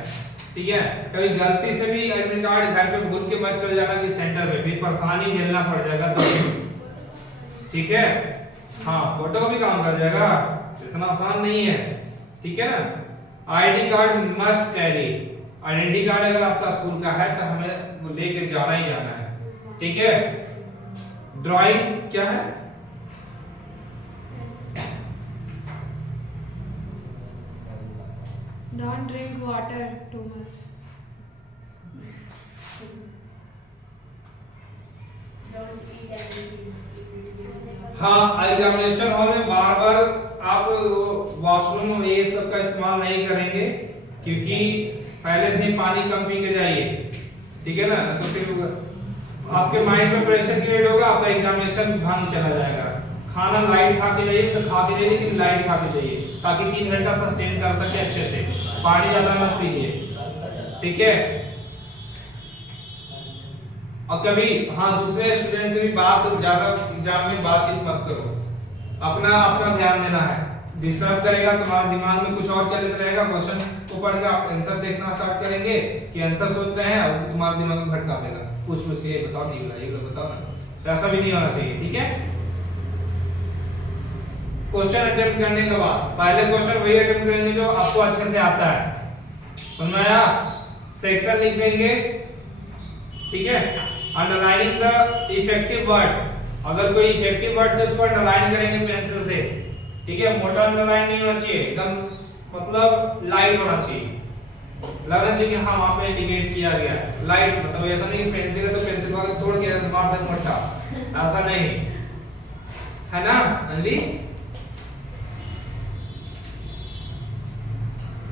ठीक है। कभी गलती से भी एडमिट कार्ड घर पे भूल के मत चल जाना कि सेंटर में, भी परेशानी झेलना पड़ जाएगा तो, ठीक है। हाँ, फोटो भी काम कर जाएगा, इतना आसान नहीं है। ठीक है ना। ID card must carry, identity card अगर आपका स्कूल का है तो हमें वो लेके जाना ही जाना है, ठीक है। ड्राइंग क्या है, Don't drink water too much. Don't eat anything. हाँ एग्जामिनेशन हॉल में बार बार आप वॉशरूम ये सब का इस्तेमाल नहीं करेंगे, क्योंकि पहले से ही पानी कम पी के जाइए, ठीक है ना। तो फिर आपके माइंड में प्रेशर क्रिएट होगा, आपका एग्जामिनेशन भंग चला जाएगा। खाना लाइट खा के जाइए, तो खा के जाइए लेकिन लाइट खा के जाइए, ताकि 3 घंटा सस्टेन कर सके अच्छे से। पानी ज्यादा मत पीजिए, ठीक है। और कभी हाँ दूसरे स्टूडेंट से भी बात ज्यादा एग्जाम में बातचीत मत करो, अपना ध्यान देना है। डिस्टर्ब करेगा तुम्हारे दिमाग में कुछ और चलता रहेगा, क्वेश्चन को पढ़ के आप आंसर देखना स्टार्ट करेंगे कि आंसर सोच रहे हैं और तुम्हारे दिमाग में भटका देगा, पूछ के ये बताओ नहीं बोला, ये बताओ ना। तो ऐसा भी नहीं होना चाहिए, ठीक है। क्वेश्चन अटेम्प्ट करने के बाद पहले क्वेश्चन वही अटेम्प्ट करेंगे जो आपको अच्छे से आता है, समझ में आया। सेक्शन लिख देंगे, ठीक है। अंडरलाइनिंग द इफेक्टिव वर्ड्स, अगर कोई इफेक्टिव वर्ड्स है उसको अंडरलाइन करेंगे पेंसिल से, ठीक है। मोटा अंडरलाइन नहीं होना चाहिए, एकदम मतलब लाइट होना चाहिए, लगना चाहिए कि हाँ वहां पे इंडिकेट किया गया है। लाइट मतलब ऐसा नहीं कि पेंसिल है तो पेंसिल को तोड़ के मार दे मोटा, ऐसा नहीं है ना। अंली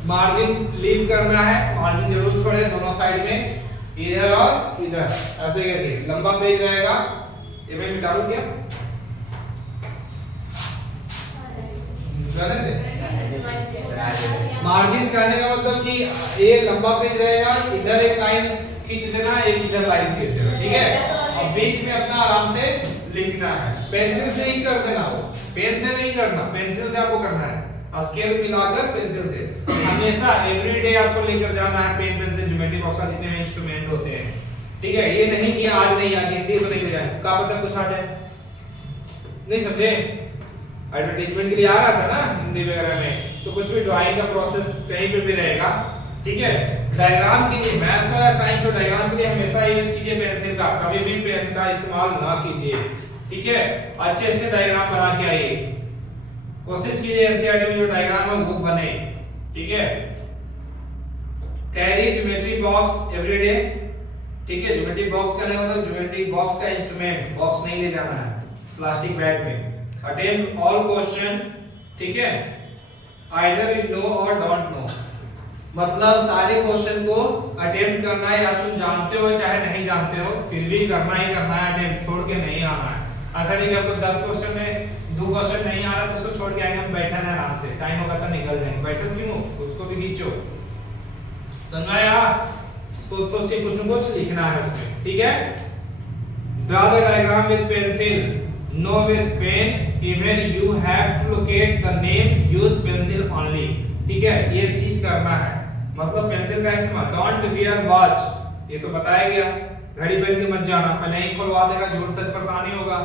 मार्जिन लीव करना है, मार्जिन जरूर छोड़े दोनों साइड में, इधर और इधर, ऐसे करके लंबा पेज रहेगा। ये मैं मिटा दूं क्या, जाने दे। मार्जिन करने का मतलब कि ये लंबा पेज रहेगा, इधर एक लाइन खींच देना, एक इधर लाइन खींच देना, ठीक है। अब बीच में अपना आराम से लिखना है, पेंसिल से ही कर देना, वो पेन से नहीं करना, पेंसिल से आपको करना है, स्केल मिलाकर पेंसिल से। हमेशा एवरीडे आपको लेकर जाना है पेन पेंसिल ज्योमेट्री बॉक्स का जितने भी इंस्ट्रूमेंट होते हैं, ठीक है। ये नहीं कि आज नहीं, आज हिंदी तो लेके जाए, क्या पता कुछ आ जाए, नहीं समझे। एडवर्टाइजमेंट के लिए आ रहा था ना हिंदी वगैरह में, तो कुछ भी ड्राइंग का प्रोसेस कहीं पे भी रहेगा, ठीक है। डायग्राम के लिए मैथ्स हो या साइंस हो, डायग्राम के लिए हमेशा यूज कीजिए पेंसिल का, कभी भी पेन का इस्तेमाल ना कीजिए, ठीक है। अच्छे से डायग्राम बना के आइए, कोशिश कीजिए एनसीईआरटी में जो डायग्राम है वो बने, ठीक है। कैरी ज्योमेट्री बॉक्स एवरीडे, ठीक है। ज्योमेट्री बॉक्स का नहीं मतलब ज्योमेट्री बॉक्स का इंस्ट्रूमेंट, बॉक्स नहीं ले जाना है प्लास्टिक बैग में। अटेम्प्ट ऑल क्वेश्चन, ठीक है। आइदर यू नो और डोंट नो, मतलब सारे क्वेश्चन को अटेम्प्ट करना है, या तुम जानते हो चाहे नहीं जानते हो, फिर भी करना ही करना है अटेम्प्ट, छोड़ के नहीं आना है। ऐसा नहीं कि आपको 10 क्वेश्चन में 2 क्वेश्चन नहीं आ रहा तो उसको छोड़ के आएंगे, हम बैठन है आराम से, टाइम होगा तो निकल जाएंगे, बैठन क्यों, उसको भी खींचो, समझाया। सोच के कुछ न कुछ लिखना है उसमें, ठीक है। Draw the diagram with pencil, no with pen, even you have to locate the name, use pencil only, ठीक है। ये चीज करना है, मतलब पेंसिल का इस्तेमाल। डोंट वियर वॉच, ये तो बताया गया, घड़ी पहन के मत जाना, पहले ही खुलवा देगा, जोर से परेशानी होगा,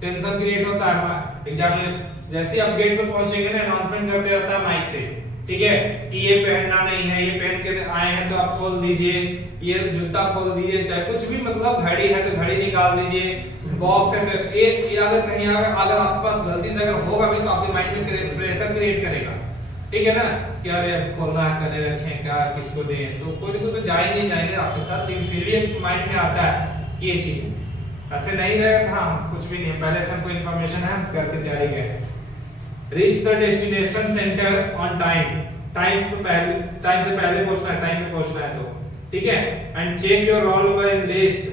टेंशन क्रिएट होता है एग्जामिनेशन। जैसे आप गेट पे पहुंचेंगे ना, अनाउंसमेंट करते रहता है माइक से, ठीक है, कि ये पहनना नहीं है, ये पहन के आए हैं तो आप खोल दीजिए, ये जूता खोल दीजिए, चाहे कुछ भी, मतलब घड़ी है तो घड़ी निकाल दीजिए, बॉक्स है तो ये अगर कहीं अगर आपके पास गलती से अगर होगा भी तो आपके माइंड में प्रेशर क्रिएट करेगा, ठीक है ना, कि अरे खोलना है, करने रखें क्या, किसको दें, तो कोई को तो जाएंगे आपके साथ, लेकिन फिर भी माइंड में आता है कि ये चीज ऐसे नहीं रहेगा। हाँ कुछ भी नहीं है, पहले से हमको इंफॉर्मेशन है, हम करके तैयारी गए। Reach the destination centre on time, time से पहले पहुंचना है, टाइम पे पहुंचना है तो, ठीक है। And check your roll number in list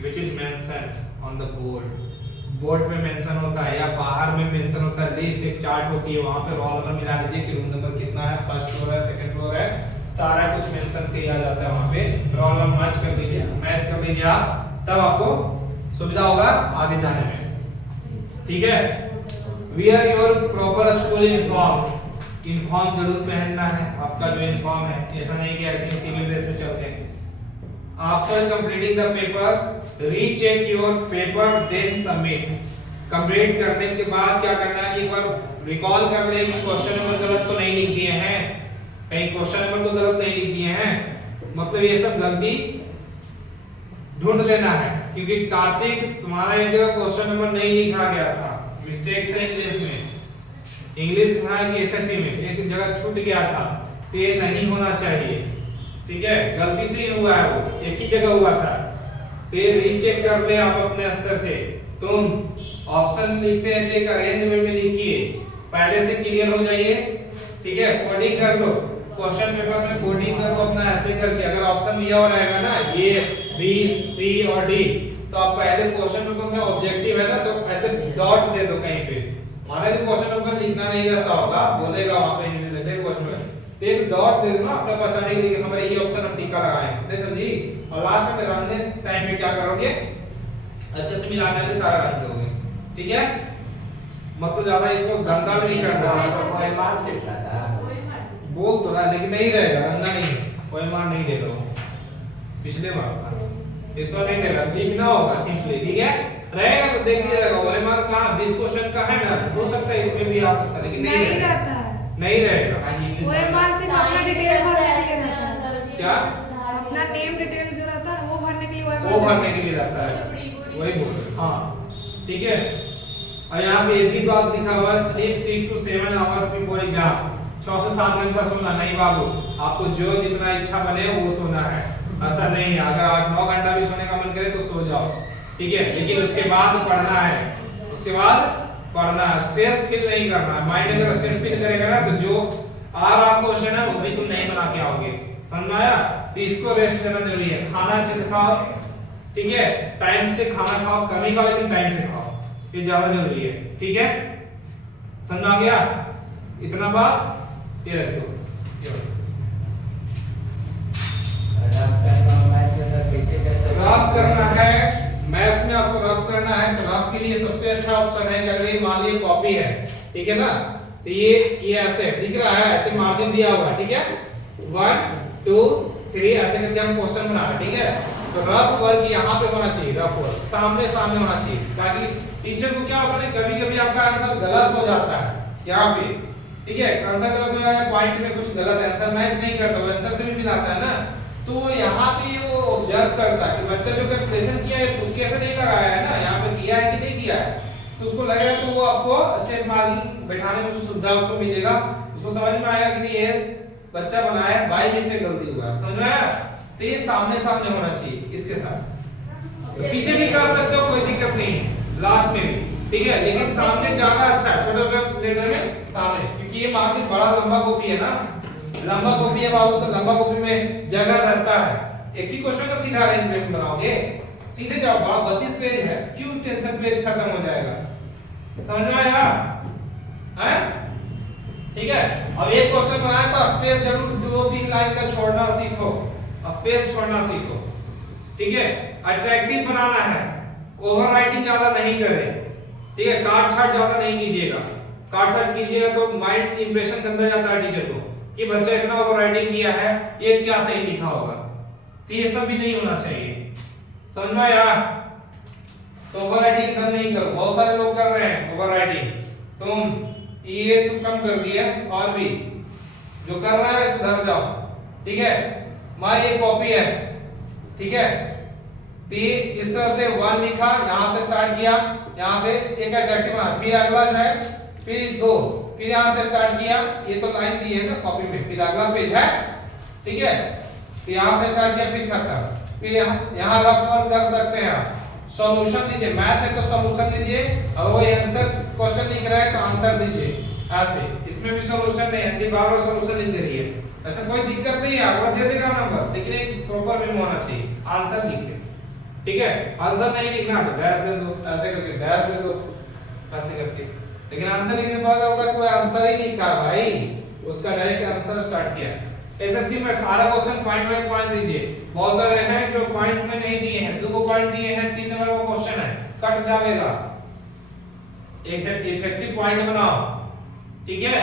which is mentioned on the board, board पे मेंशन होता है या बाहर में मेंशन होता है, लिस्ट एक चार्ट होती है, वहां पे रोल नंबर मिला लीजिए कि रूम नंबर कितना है, फर्स्ट फ्लोर है, सेकंड फ्लोर है, सारा कुछ मेंशन किया जाता है वहां पे। रोल नंबर मैच कर लीजिए आप, तब आपको सुविधा होगा आगे जाने में, ठीक है। Wear your proper school uniform, uniform जरूर पहनना है आपका जो यूनिफॉर्म है, ऐसा नहीं कि ऐसे ही सिविल ड्रेस में चलते हैं। After completing the paper recheck your paper then submit, complete करने के बाद क्या करना है कि एक बार रिकॉल कर ले कि क्वेश्चन नंबर गलत तो नहीं लिख दिए हैं, कहीं क्वेश्चन नंबर तो गलत नहीं लिख दिए हैं, मतलब ये सब गलती ढूंढ लेना है। क्योंकि कार्तिक तुम्हारा एक जगह क्वेश्चन नंबर नहीं लिखा गया था, मिस्टेक्स है इंग्लिश में, इंग्लिश है कि एसएसटी में एक जगह छूट गया था, तो ये नहीं होना चाहिए, ठीक है, गलती से ही हुआ है, वो एक ही जगह हुआ था, तो ये रीचेक कर ले आप अपने स्तर से। तुम ऑप्शन लिखते हैं तो एक अरेंजमेंट में लिखिए, पहले से क्लियर हो जाइए, ठीक है, कोडिंग कर लो, क्वेश्चन पेपर में कोडिंग कर लो अपना ऐसे करके। अगर ऑप्शन दिया हुआ रहेगा ना ए बी सी और डी, तो आप पहले क्वेश्चन पेपर में ऑब्जेक्टिव है ना, तो ऐसे डॉट दे दो कहीं पे, माना कि क्वेश्चन पेपर लिखना नहीं रहता होगा, बोलेगा वहां पे इंग्लिश लिखते क्वेश्चन में, तो एक डॉट दे दो ना अपने पहचाने के लिए, हमारे ये ऑप्शन हम टिक्का लगाए हैं, नहीं समझी? और लास्ट में रन टाइम पे क्या करोगे, अच्छे से मिलाना है, सारा रन दोगे, ठीक है, मतलब ज्यादा इसको गंदा भी नहीं करना है। कोई मार्कशीट था, बोल तो रहा लेकिन नहीं रहेगा, रंगा नहीं, कोई मार नहीं देगा, पिछले बार था, इस बार नहीं देगा, लिखना होगा सिंपली, ठीक है, रहेगा तो देख लीजिएगा। ओएमआर कहां 20 क्वेश्चन का है ना, हो सकता है इसमें भी आ सकता है, लेकिन नहीं रहता है, नहीं रहेगा। OMR सिर्फ अपना डिटेल भरने के लिए रहता है, क्या? अपना नेम डिटेल जो रहता है वो भरने के लिए OMR वो भरने के लिए रहता है, वही बोल रहे हैं। हाँ ठीक है, और यहाँ पे एक भी बात लिखा हुआ है, sleep 6 to 7 hours before exam, 6 से 7 घंटा सोना नहीं बाबू, आपको जो जितना इच्छा बने वो सोना है, ऐसा नहीं है, अगर 8-9 घंटा भी सोने का मन करे तो सो जाओ, ठीक है, लेकिन उसके बाद पढ़ना है, उसके बाद पढ़ना है, स्ट्रेस फील नहीं करना है। माइंड अगर स्ट्रेस फील करेगा ना तो जो आ रहा क्वेश्चन है वो भी तुम नहीं बना के आओगे, समझ में आया? तो इसको रेस्ट देना जरूरी है, खाना अच्छे से खाओ, ठीक है, टाइम से खाना खाओ, कमी खाओ लेकिन टाइम से खाओ, ये ज्यादा जरूरी है, ठीक है, समझ में आ गया? इतना बात ये रख दो, ये रख दो। रफ करना है मैथ्स में, आपको रफ करना है तो रफ के लिए सबसे अच्छा ऑप्शन है कि अगर ये मान लीजिए कॉपी है, ठीक है ना, तो ये ऐसे दिख रहा है, ऐसे मार्जिन दिया हुआ है, ठीक है, 1 2 3 ऐसे करके हम क्वेश्चन बना रहे हैं, ठीक है, तो रफ वर्क यहाँ पे होना चाहिए, रफ वर्क सामने सामने होना चाहिए, ताकि टीचर को क्या होता है कभी कभी आपका आंसर गलत हो जाता है यहाँ पे, ठीक है, आंसर गलत हो जाएगा, पॉइंट में कुछ गलत आंसर मैच नहीं करता, आंसर से भी मिलाता है ना, तो यहाँ पे वो ऑब्जर्व करता है कि बच्चा जो कैलकुलेशन किया है खुद कैसे नहीं लगाया है ना, यहाँ पे किया है कि नहीं किया है, तो उसको लगेगा तो वो आपको स्टेप मार्किंग बैठाने में सुविधा उसको मिलेगा, उसको समझ में आएगा कि नहीं ये बच्चा बनाया है बाय मिस्टेक गलती हुआ है, समझ में आया? तो ये सामने सामने होना चाहिए इसके साथ, तो पीछे भी कर सकते हो कोई दिक्कत नहीं है, लास्ट में भी, ठीक है, लेकिन सामने ज्यादा अच्छा है, छोटे लेटर में सामने, क्योंकि ये मार्जिन बड़ा लंबा कॉपी है ना, लंबा कॉपी है बाबू, तो लंबा कॉपी में जगह रहता है, एक ही क्वेश्चन का सीधा अरेंजमेंट बनाओगे, सीधे जाओ, 32 पेज है, क्यों टेंशन, पेज खत्म हो जाएगा, समझ में आया? हैं? ठीक है, अब एक क्वेश्चन बनाया तो स्पेस जरूर 2-3 लाइन का छोड़ना सीखो, स्पेस छोड़ना सीखो, ठीक है, अट्रैक्टिव बनाना है, ओवर राइटिंग ज्यादा नहीं करें, ठीक है, काट छाट ज्यादा नहीं कीजिएगा, काट छाट कीजिएगा तो माइंड इंप्रेशन गंदा जाता है टीचर को कि बच्चा इतना ओवर राइटिंग किया है, ये क्या सही लिखा होगा, तो ये सब भी नहीं होना चाहिए, समझ में आया? तो ओवर राइटिंग इतना नहीं करो, बहुत सारे लोग कर रहे हैं ओवर राइटिंग, तुम ये तो कम कर दिया, और भी जो कर रहा है सुधर जाओ, ठीक है, मान ये कॉपी है, ठीक है, तो इस तरह से 1 लिखा, यहां से स्टार्ट किया, यहां से एक अट्रैक्टिव बना, फिर अगला जो है, फिर 2, फिर यहां से स्टार्ट किया, ये तो लाइन दी है ना कॉपी में, फिर अगला पेज है, ठीक है, फिर यहां से स्टार्ट किया, फिर खत्म, फिर यहां रफ वर्क कर सकते हैं आप, सॉल्यूशन दीजिए, मैथ है तो सॉल्यूशन दीजिए, और वो आंसर क्वेश्चन लिख रहा है तो आंसर दीजिए, ऐसे इसमें भी सॉल्यूशन नहीं है, बार-बार सॉल्यूशन लिख दे रही है, ऐसा कोई दिक्कत नहीं है, अगला दे देगा नंबर, लेकिन एक प्रॉपर वे में होना चाहिए, आंसर लिखे, ठीक है, आंसर नहीं लिखना तो डैश दे दो, ऐसे करके डैश दे दो, ऐसे करके, लेकिन आंसर लिखने के बाद अगर कोई आंसर ही लिखा भाई, उसका डायरेक्ट आंसर स्टार्ट किया, एसएसटी में सारा क्वेश्चन पॉइंट बाय पॉइंट दीजिए, बहुत सारे हैं जो पॉइंट में नहीं दिए हैं, 2 पॉइंट दिए हैं, 3 नंबर का क्वेश्चन है, कट जाएगा, एक इफेक्टिव पॉइंट बनाओ, ठीक है,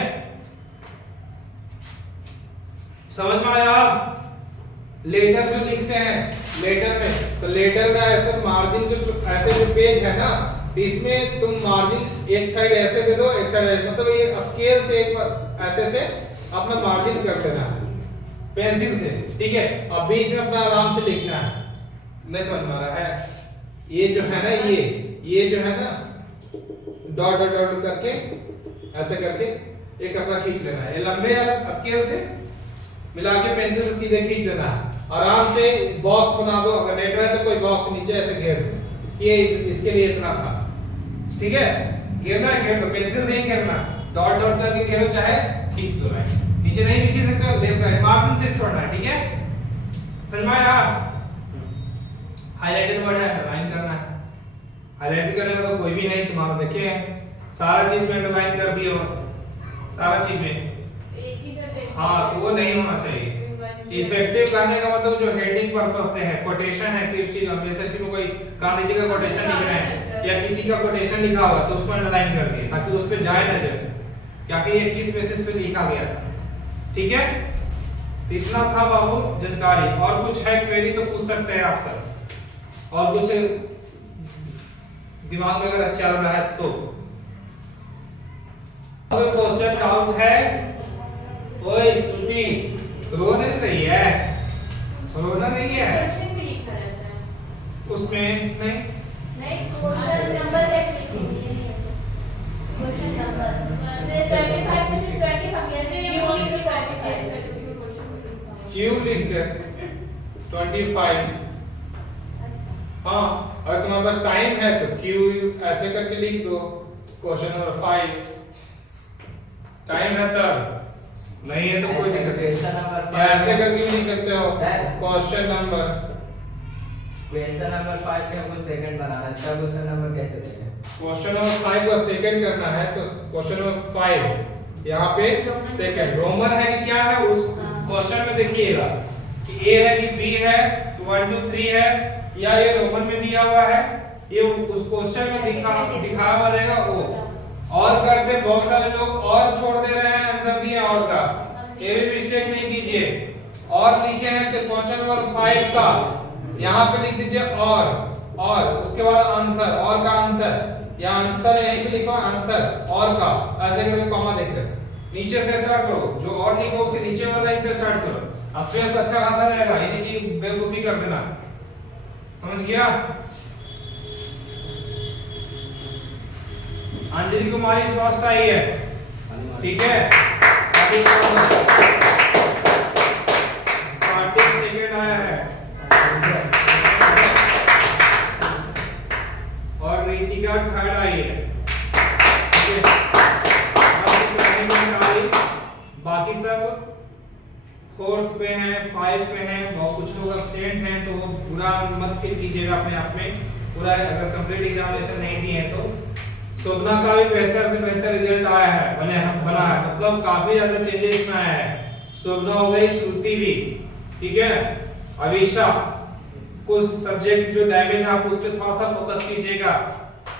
समझ में आया? लेटर जो लिखते हैं लेटर में, तो लेटर में ऐसे मार्जिन जो ऐसे जो पेज है ना, तो इसमें तुम मार्जिन एक साइड ऐसे दे दो, एक साइड मतलब ये स्केल से एक बार ऐसे से अपना मार्जिन कर लेना है पेंसिल से, ठीक है। अब बीच में अपना आराम से लिखना है। नहीं समझ में आ रहा है? ये जो है ना, ये जो है ना डॉट डॉट डॉट करके ऐसे करके एक अपना खींच लेना है। ये लंबे स्केल से मिला के पेंसिल से सीधे खींच लेना है। आराम से बॉक्स बना दो, अगर लेटर है तो कोई बॉक्स नीचे ऐसे घेर दो। ये इसके लिए इतना था, ठीक है। घेरना है, घेर दो, पेंसिल से ही घेरना, डॉट डॉट करके घेरो, चाहे खींच दो लाइन। नीचे नहीं लिख सकते, लेफ्ट राइट मार्जिन से छोड़ना है, ठीक है। समझ में आया? हाइलाइटेड वर्ड है, अंडरलाइन करना है। हाइलाइट करने में तो कोई भी नहीं, तुम्हारा देखे सारा चीज में अंडरलाइन कर दियो, सारा चीज में। एक ही से हाँ, तो वो नहीं होना चाहिए। इफेक्टिव करने का मतलब जो हेडिंग पर्पस से है, कोटेशन है कि उस चीज में एसएसटी में कोई कहानी जी का कोटेशन लिख रहे हैं या किसी का कोटेशन लिखा हुआ तो उसको अंडरलाइन कर दिए ताकि उस पे जाए नजर क्या कि ये किस बेसिस पे लिखा गया था, ठीक है। तो इतना था बाबू जानकारी। और कुछ है क्वेरी तो पूछ सकते हैं आप सब, और कुछ दिमाग में अगर चल रहा है तो। अगर क्वेश्चन काउंट है, ओए श्रुति रो नहीं रही है, रोना नहीं है क्वेश्चन भी लिखना रहता है उसमें। नहीं नहीं, क्वेश्चन नंबर कैसे लिखेंगे? ये नहीं है क्वेश्चन नंबर से 25 में से 20 हम कहते हैं क्यों लिख के 25 क्यों लिख के 25। अच्छा हाँ, अगर तुम्हारे पास टाइम है तो क्यू ऐसे करके लिख दो क्वेश्चन नंबर 5। टाइम है तब, नहीं है तो कोई दिक्कत क्वेश्चन नंबर नहीं, ऐसे करके भी लिख सकते हो क्वेश्चन नंबर। क्वेश्चन नंबर 5 में वो सेकंड बनाना है, तब क्वेश्चन नंबर कैसे देंगे? क्वेश्चन नंबर 5 को सेकंड करना है तो क्वेश्चन नंबर 5 यहाँ पे सेकंड रोमन है कि क्या है उस क्वेश्चन में देखिएगा कि ए है कि बी है, 1 2 3 है, या ये रोमन में दिया हुआ है, ये उस क्वेश्चन में दिखा हुआ रहेगा वो। और करते बहुत सारे लोग और छोड़ दे रहे हैं आंसर दिए और का, ये भी मिस्टेक नहीं कीजिए। और लिखे हैं तो क्वेश्चन नंबर 5 का यहाँ पे लिख दीजिए और उसके बाद आंसर, और का आंसर या आंसर यहीं पे लिखो आंसर और का, ऐसे करके कॉमा देकर नीचे से स्टार्ट करो, जो और लिखो उसके नीचे वाला लाइन से स्टार्ट करो। स्पेस अच्छा खासा रहेगा, ये नहीं कि बेवकूफी कर देना। समझ गया? अंजलि कुमारी फर्स्ट आई है, ठीक है। कार्तिक सेकंड आया है और रीतिका थर्ड आई है, बाकी सब फोर्थ पे हैं, 5 पे हैं, और कुछ लोग एब्सेंट हैं तो वो बुरा मत फील कीजिएगा अपने आप में। पूरा अगर कंप्लीट एग्जामिनेशन नहीं दिए हैं तो शोभना का भी बेहतर से बेहतर रिजल्ट आया है, बना है, मतलब काफी ज्यादा चेंजेस में आया है। शोभना हो गई, श्रुति भी, ठीक है। अविशा, कुछ सब्जेक्ट जो डैमेज है आप उस पे थोड़ा सा फोकस कीजिएगा,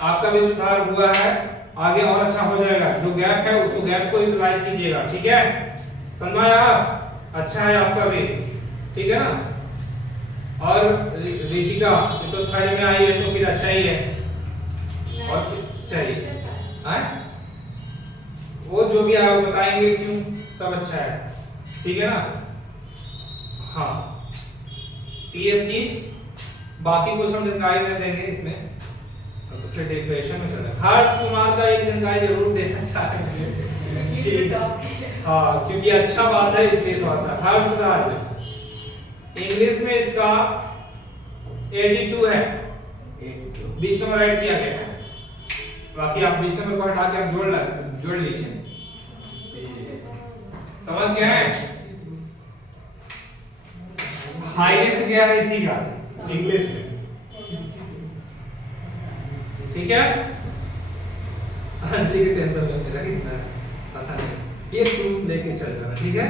आपका भी सुधार हुआ है, आगे और अच्छा हो जाएगा। जो गैप है उसको गैप को यूटिलाइज कीजिएगा, ठीक है। समझ में आया? अच्छा है आपका भी, ठीक है ना। और रीतिका तो थर्ड में आई है तो फिर अच्छा ही है, और चाहिए हाँ? वो जो भी आप बताएंगे क्यों सब अच्छा है, ठीक है ना। हाँ, ये चीज बाकी कुछ हम जानकारी नहीं देंगे इसमें, तो फिर डिप्रेशन में चले। हर्ष कुमार का एक जानकारी जरूर देना चाहेंगे, हाँ, क्योंकि अच्छा बात है इसलिए थोड़ा सा। हर्ष राज, इंग्लिश में इसका 82 है, 20 नंबर राइट किया गया है, बाकी आप 20 नंबर को हटा के आप जोड़ लीजिए। समझ गए हैं? हाईएस्ट गया है इसी का इंग्लिश में, ठीक है। अंजलि की टेंशन में मेरा कितना पता नहीं, ये तुम लेके चल जाना, ठीक है।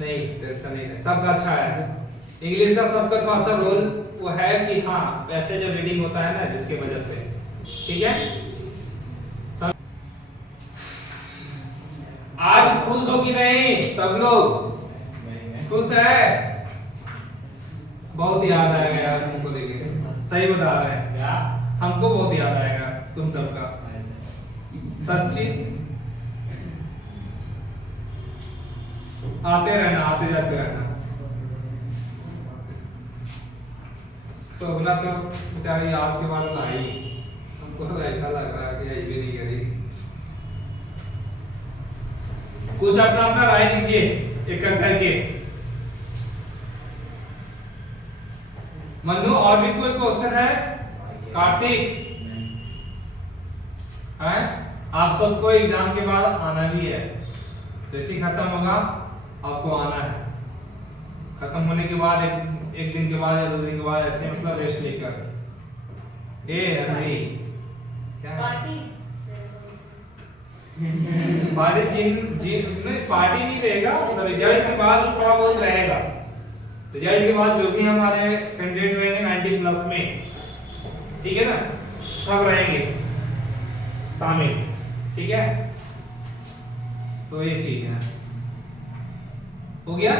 नहीं टेंशन नहीं है, सबका अच्छा है। इंग्लिश का सबका थोड़ा सा रोल वो है कि हाँ वैसे जो रीडिंग होता है ना जिसकी वजह से, ठीक है। आज खुश हो कि नहीं सब लोग? खुश है? बहुत याद आएगा यार तुमको लेके, सही बता रहे हैं, हमको बहुत याद आएगा। तुम सबका सच्ची आते रहना, आते जाते रहना। सोना तो बेचारी आज के बाद आई, हमको तो ऐसा लग रहा है कि आई भी नहीं करेगी। कुछ अपना अपना राय दीजिए एक एक करके। मन्नू और भी कोई क्वेश्चन है? कार्तिक है? आप सबको एग्जाम के बाद आना भी है, जैसे ही खत्म होगा आपको आना है। खत्म होने के बाद एक दिन के बाद या 2 दिन के बाद ऐसे मतलब रेस्ट लेकर। ए अरली क्या पार्टी पार्टी नहीं, पार्टी नहीं रहेगा, तो रिजल्ट के बाद थोड़ा बहुत रहेगा। रिजल्ट के बाद जो भी हमारे कैंडिडेट रहेंगे 90 प्लस में, ठीक है ना, सब रहेंगे शामिल, ठीक है। तो ये चीज है, हो गया।